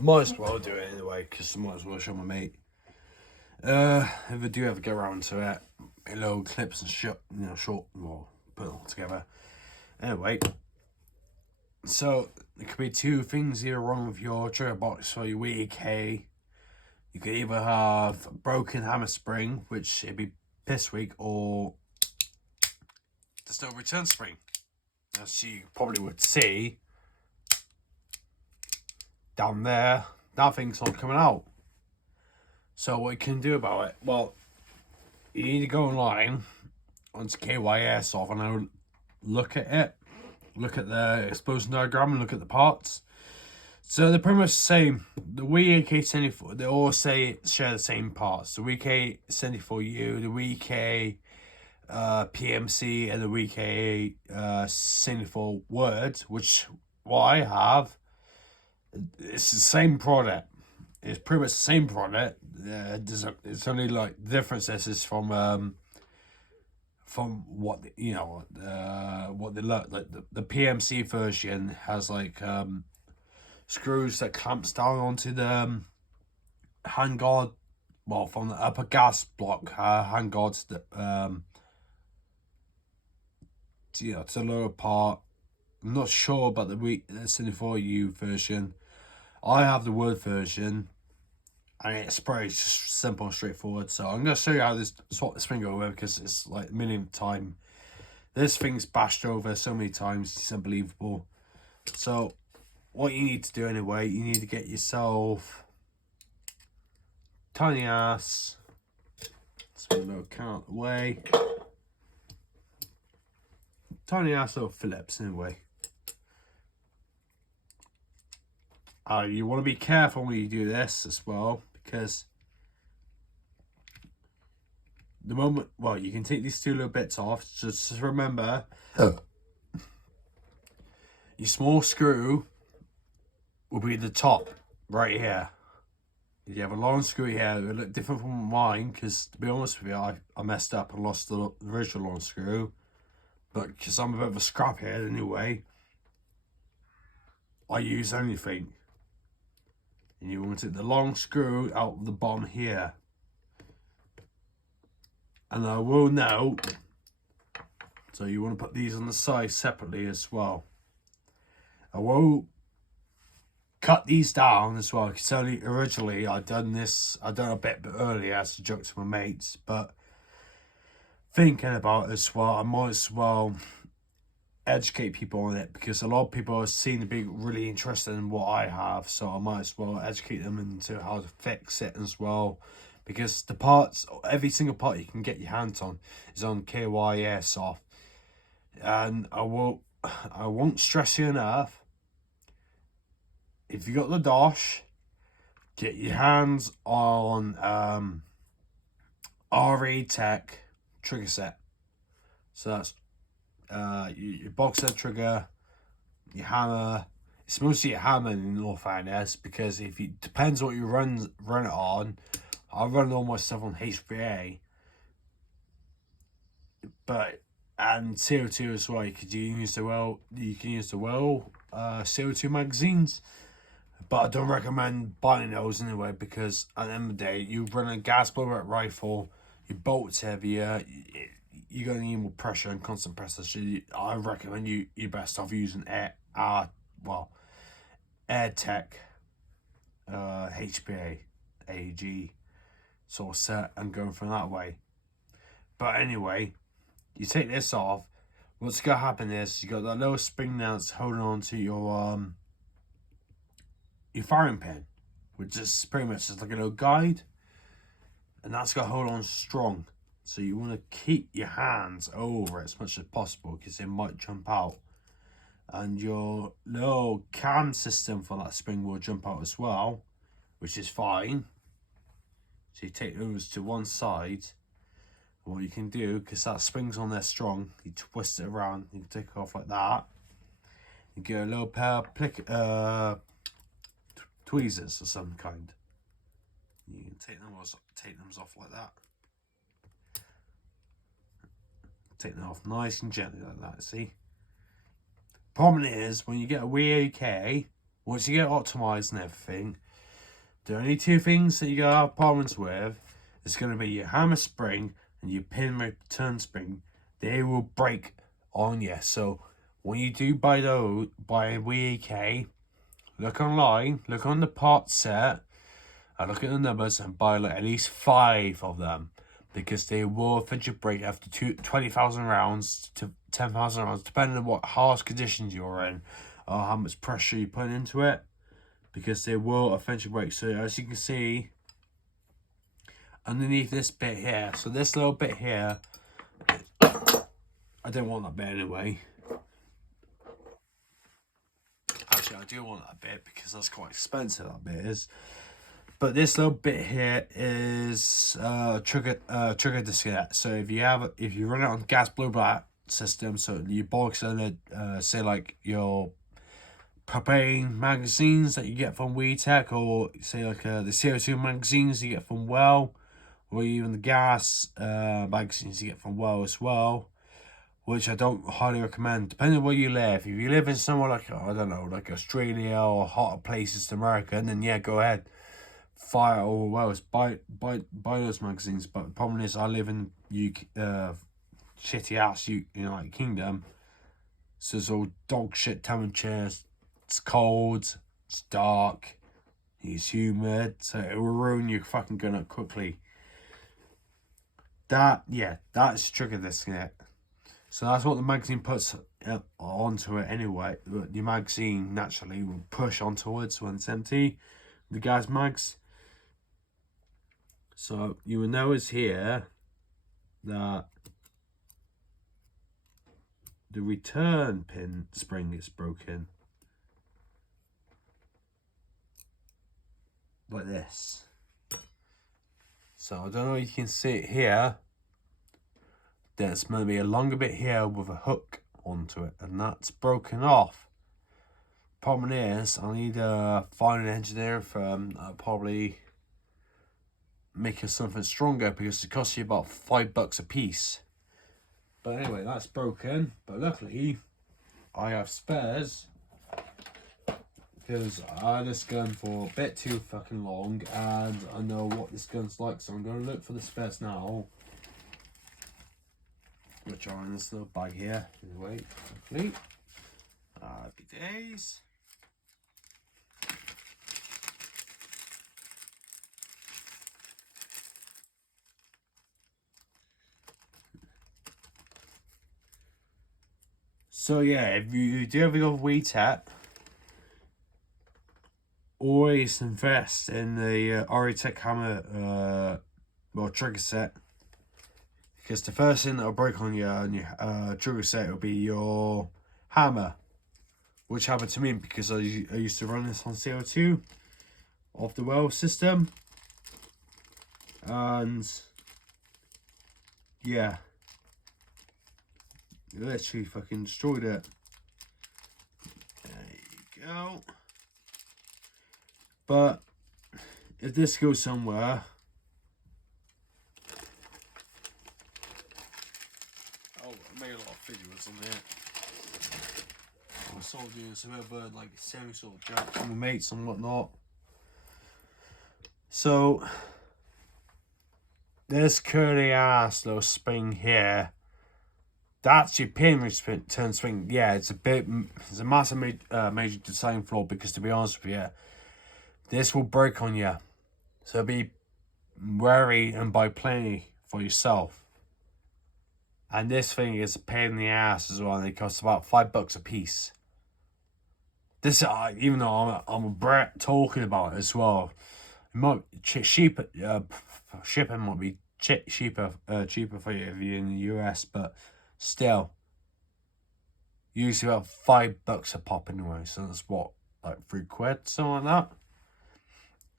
might as well do it anyway, because I might as well show my mate. If I do ever get around to it, little clips and short, well, put it all together. Anyway, so there could be two things here wrong with your trigger box for your WK. You could either have a broken hammer spring, which it'd be piss weak, or there's no return spring. As you probably would see down there, that thing's not coming out. So what you can do about it? Well, you need to go online onto KYS off and look at it. Look at the explosion diagram and look at the parts. So they're pretty much the same. The WK74, they all share the same parts. The WK74U, the WK PMC, and the WK74 Word, which what I have, it's the same product. It's pretty much the same product. It's only like differences from what what they look like. The PMC version has like screws that clamps down onto the handguard. Well, from the upper gas block handguards to to the lower part. I'm not sure about the WK74U version. I have the Word version, and it's pretty simple and straightforward. So I'm going to show you how to swap this thing over, because it's like a millionth time. This thing's bashed over so many times, it's unbelievable. So what you need to do anyway, you need to get yourself tiny ass. Let's move the count away. Tiny ass little Phillips anyway. You want to be careful when you do this as well, because the moment, well, you can take these two little bits off. Just remember, your small screw will be the top right here. If you have a long screw here, it will look different from mine, because to be honest with you, I messed up and lost the original long screw. But because I'm a bit of a scrap head anyway, I use anything. And you want to take the long screw out of the bottom here. And I will note, so you want to put these on the side separately as well. I will cut these down as well, because originally I'd done a bit earlier as a joke to my mates, but thinking about it as well, I might as well educate people on it, because a lot of people seem to be really interested in what I have, so I might as well educate them into how to fix it as well, because the parts, every single part you can get your hands on is on KYS off. And I won't stress you enough, if you got the DOSH, get your hands on RE Tech trigger set. So that's your box head trigger, your hammer. It's mostly your hammer in all fairness, because if it depends what you run it on. I run all my stuff on HPA, and CO2 as well. You can use the CO2 magazines, but I don't recommend buying those anyway, because at the end of the day, you run a gas blower rifle, your bolt's heavier, you're going to need more pressure and constant pressure. So I recommend you're best off using Air Tech, HPA, AG sort of set, and going from that way. But anyway, you take this off. What's going to happen is you got that little spring now that's holding on to your firing pin, which is pretty much just like a little guide, and that's got to hold on strong. So you want to keep your hands over it as much as possible, because it might jump out. And your little cam system for that spring will jump out as well, which is fine. So you take those to one side. What you can do, because that spring's on there strong, you twist it around, you can take it off like that. You get a little pair of tweezers of some kind. You can take them off like that. Take them off nice and gently like that, see? Problem is, when you get a WAK, once you get optimized and everything, The only two things that you gotta have problems with is gonna be your hammer spring and your pin return spring. They will break on you. So when you do buy a WEK, look online, look on the part set, and look at the numbers and buy like at least 5 of them, because they will eventually break after 20,000 rounds to 10,000 rounds, depending on what harsh conditions you're in or how much pressure you put into it, because they will eventually break. So as you can see underneath this bit here, so this little bit here, I don't want that bit anyway. Actually, I do want that bit because that's quite expensive, that bit is. But this little bit here is trigger disconnect. So if you run it on gas blowback system, so your bulk cylinder, say like your propane magazines that you get from WeTech, or say like the CO2 magazines you get from Well, or even the gas magazines you get from Well as well, which I don't highly recommend, depending on where you live. If you live in somewhere like, I don't know, like Australia or hotter places to America, then yeah, go ahead, fire all Wells, buy those magazines. But the problem is, I live in UK, shitty ass United Kingdom, so it's all dog shit temperatures. It's cold, it's dark, it's humid, so it will ruin your fucking gun up quickly. That's trigger disconnect. So that's what the magazine puts onto it anyway. Your magazine naturally will push onwards when it's empty, the gas mags. So you will notice here that the return pin spring is broken. Like this. So I don't know if you can see it here. There's going to be a longer bit here with a hook onto it, and that's broken off. Problem is, I need to find an engineering firm that'll probably make it something stronger, because it costs you about $5 a piece. But anyway, that's broken. But luckily, I have spares, because I had this gun for a bit too fucking long, and I know what this gun's like, so I'm going to look for the spares now, which are in this little bag here. Wait, hopefully. Happy days. So yeah, if you do ever go WeTech, always invest in the Tech hammer trigger set, because the first thing that will break on your trigger set will be your hammer, which happened to me because I used to run this on CO2 off the well system, and yeah, literally fucking destroyed it. There you go. But if this goes somewhere, I made a lot of videos on it. I was sort of doing some other like semi sort of jokes with my mates and whatnot. So this curly ass little spring here, that's your pin return swing. Yeah, it's a massive major design flaw, because to be honest with you, this will break on you. So be wary and buy plenty for yourself. And this thing is a pain in the ass as well, and it costs about $5 a piece. This, even though I'm a brat talking about it as well, it might cheaper. Shipping might be cheaper for you if you're in the US, but still, usually about $5 a pop anyway. So that's what, like £3, something like that.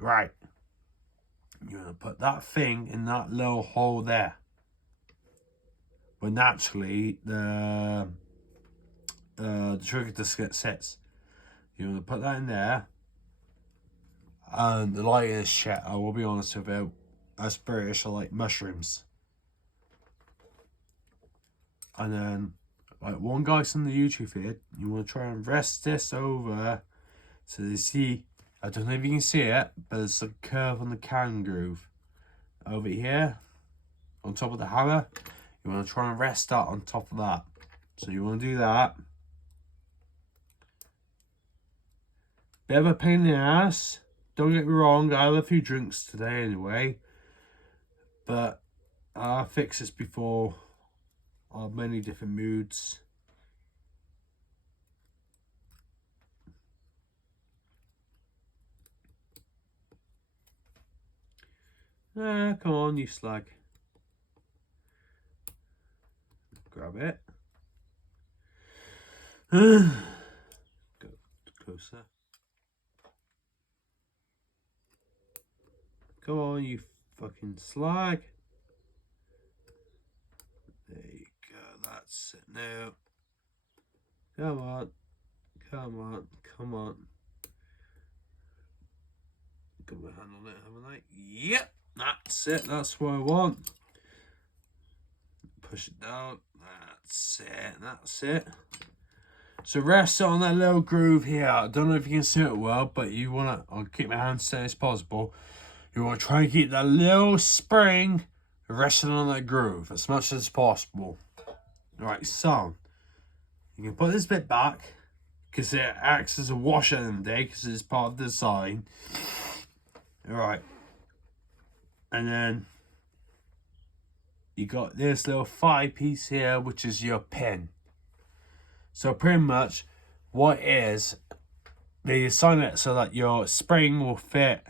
Right, you're gonna put that thing in that little hole there. But naturally, the trigger disc sits. You're gonna put that in there, and the lighting is shit. I will be honest with you, as British, I like mushrooms. And then, like one guy's on the YouTube feed, you want to try and rest this over so you see I don't know if you can see it, but there's a curve on the can groove over here on top of the hammer. You want to try and rest that on top of that. So you want to do that. Bit of a pain in the ass. Don't get me wrong, I had a few drinks today anyway. But I fixed this before on many different moods. Come on, you slag. Grab it. Go closer. Come on, you fucking slag. There you go, that's it now. Come on. Come on, come on. Got my hand on it, haven't I? Yep, that's it, that's what I want. Push it down, that's it. So rest it on that little groove here. I don't know if you can see it well, but you want to, I'll keep my hand steady as possible. You want to try and keep that little spring resting on that groove as much as possible. Alright, so you can put this bit back because it acts as a washer in the day because it's part of the design. Alright, and then you got this little 5-piece here, which is your pin. So pretty much what it is, they design it so that your spring will fit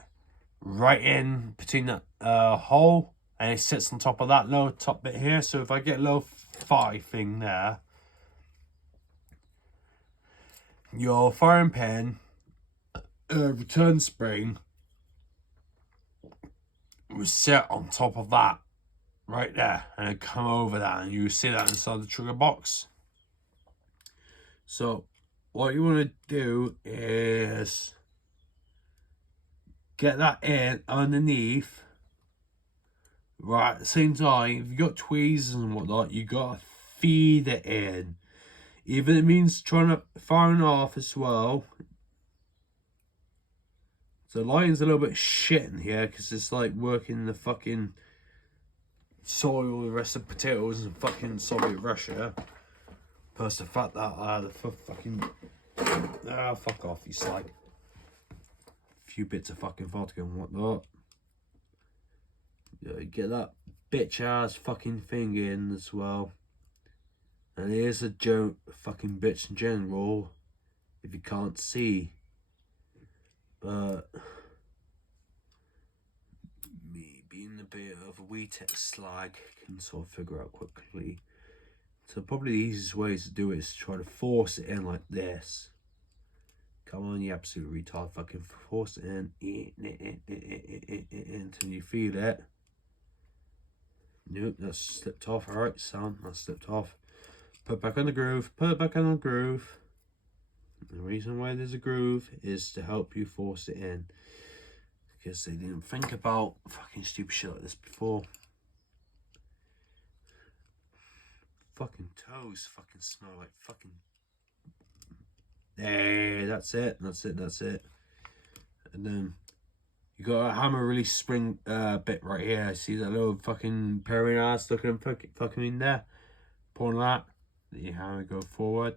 right in between that hole, and it sits on top of that little top bit here. So if I get a little 5 thing there, your firing pin return spring will sit on top of that right there, and it come over that, and you see that inside the trigger box. So what you want to do is get that in underneath, right at the same time. If you got tweezers and whatnot, you gotta feed it in. Even it means trying to fire it off as well. So lighting's a little bit shit in here because it's like working the fucking soil, the rest of potatoes in fucking Soviet Russia. Plus the fact that the fucking fuck off, you slag. A few bits of fucking vodka and whatnot. Yeah, get that bitch ass fucking thing in as well. And here's a joke, fucking bitch in general, if you can't see. But me being a bit of a wee tech slag can sort of figure out quickly. So probably the easiest way to do it is to try to force it in like this. Come on, you absolute retard. Fucking force it in until you feel it. Nope, that's slipped off. Alright, Sam, that's slipped off. Put it back on the groove. Put it back on the groove. The reason why there's a groove is to help you force it in. Because they didn't think about fucking stupid shit like this before. Fucking toes fucking smell like fucking... There, that's it. And then you got a hammer release spring bit right here. See that little fucking pair of ass looking fucking in there? Pull that. Let your hammer go forward.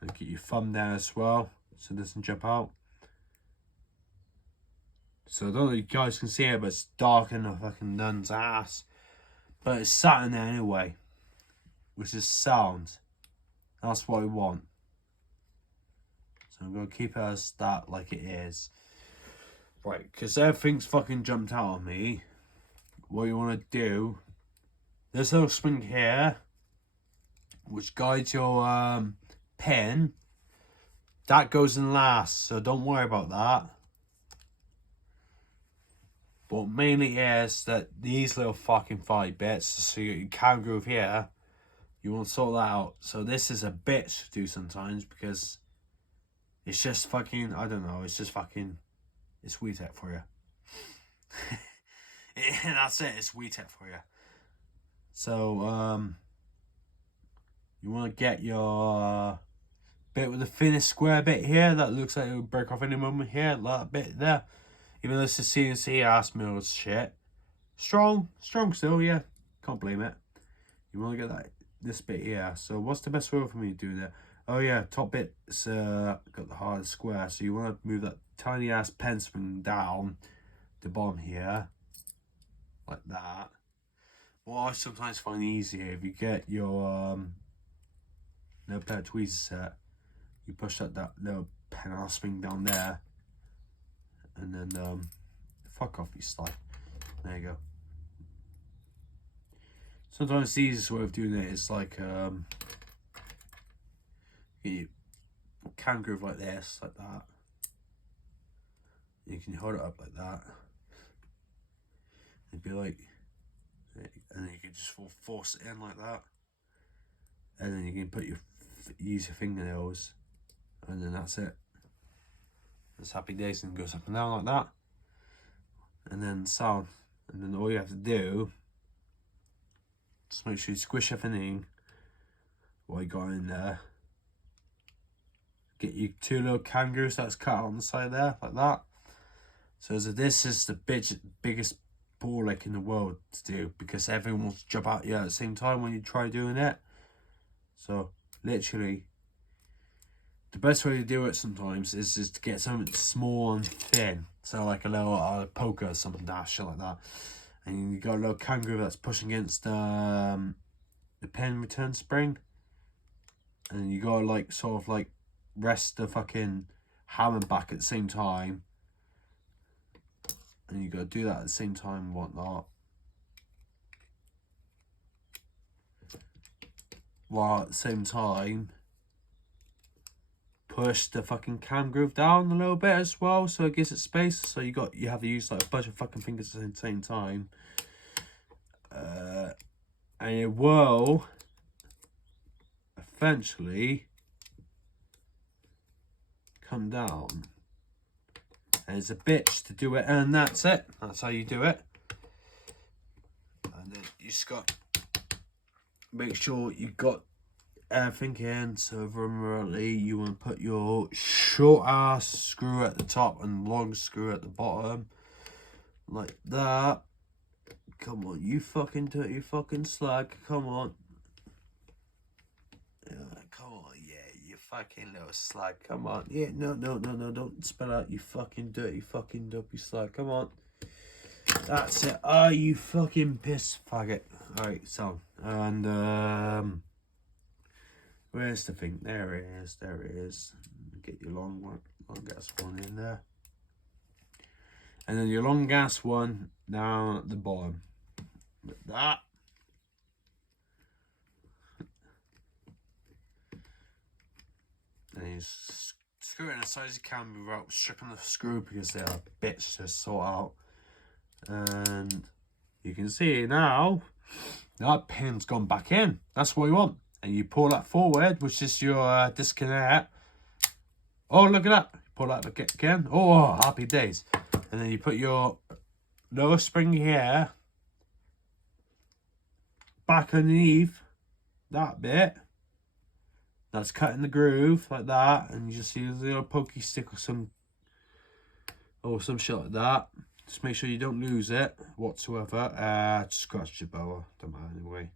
And get your thumb there as well, so it doesn't jump out. So I don't know if you guys can see it, but it's dark in the fucking nun's ass. But it's sat in there anyway, which is sound. That's what we want. So I'm going to keep it as that like it is. Right, because everything's fucking jumped out on me. What you want to do, this little spring here, which guides your pin, that goes in last, so don't worry about that. But mainly is that these little fucking 5 bits, so you can groove here, you want to sort that out. So this is a bitch to do sometimes because it's just fucking, I don't know, it's just fucking, it's wee tech for you. That's it, it's wee tech for you. So, you want to get your bit with the thinnest square bit here that looks like it would break off any moment here, that bit there. Even though it's a CNC ass mill shit. Strong still, yeah. Can't blame it. You want to get this bit here. So what's the best way for me to do that? Oh yeah, top bit's got the hard square. So you want to move that tiny ass pen spring down the bottom here. Like that. What I sometimes find easier, if you get your no pair of tweezers set, you push that little pen ass spring down there. And then fuck off, you slide. There you go. Sometimes the easiest way of doing it is like you can groove like this, like that. You can hold it up like that. It'd be like, and then you can just force it in like that. And then you can put use your fingernails, and then that's it. It's happy days, and goes up and down like that. And then sound. And then all you have to do, just make sure you squish everything what you got in there. Get you 2 little kangaroos that's cut out on the side there, like that. So this is the biggest ball ache in the world to do, because everyone wants to jump out you at the same time when you try doing it. So literally, the best way to do it sometimes is to get something small and thin. So like a little poker or something, shit like that. And you got a little kangaroo that's pushing against the pen return spring. And you gotta like sort of like rest the fucking hammer back at the same time. And you gotta do that at the same time and whatnot. While at the same time, push the fucking cam groove down a little bit as well, so it gives it space. So you have to use like a bunch of fucking fingers at the same time, and it will eventually come down. And it's a bitch to do it, and that's it. That's how you do it. And then you just got make sure you got everything in. So primarily you want to put your short ass screw at the top and long screw at the bottom, like that. Come on, you fucking dirty fucking slag. Come on. Come on, yeah, you fucking little slag. Come on. Yeah, no, don't spell out, you fucking dirty fucking dopey slag. Come on. That's it. Oh, you fucking piss faggot. Alright, so, and where's the thing? There it is. Get your long gas one in there. And then your long gas one down at the bottom. Like that. And you screw it in as tight as you can without stripping the screw, because they are bits to sort out. And you can see now that pin's gone back in. That's what you want. And you pull that forward, which is your disconnect. Oh, look at that. Pull that again. Oh, happy days. And then you put your lower spring here back underneath that bit. That's cutting the groove like that. And you just use a little pokey stick or some shit like that. Just make sure you don't lose it whatsoever. Just scratch your boa. Don't matter anyway.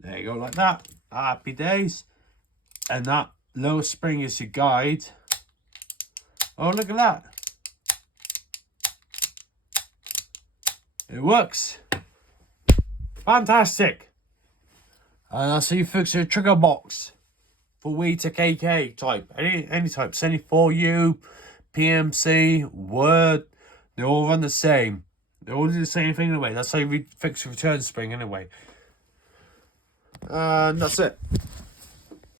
There you go, like that. Happy days. And that lower spring is your guide. Oh, look at that. It works. Fantastic. And that's how you fix your trigger box for Wii to KK type. Any type. Any 4U, PMC, Word. They all run the same. They all do the same thing anyway. That's how you fix your return spring anyway. And that's it.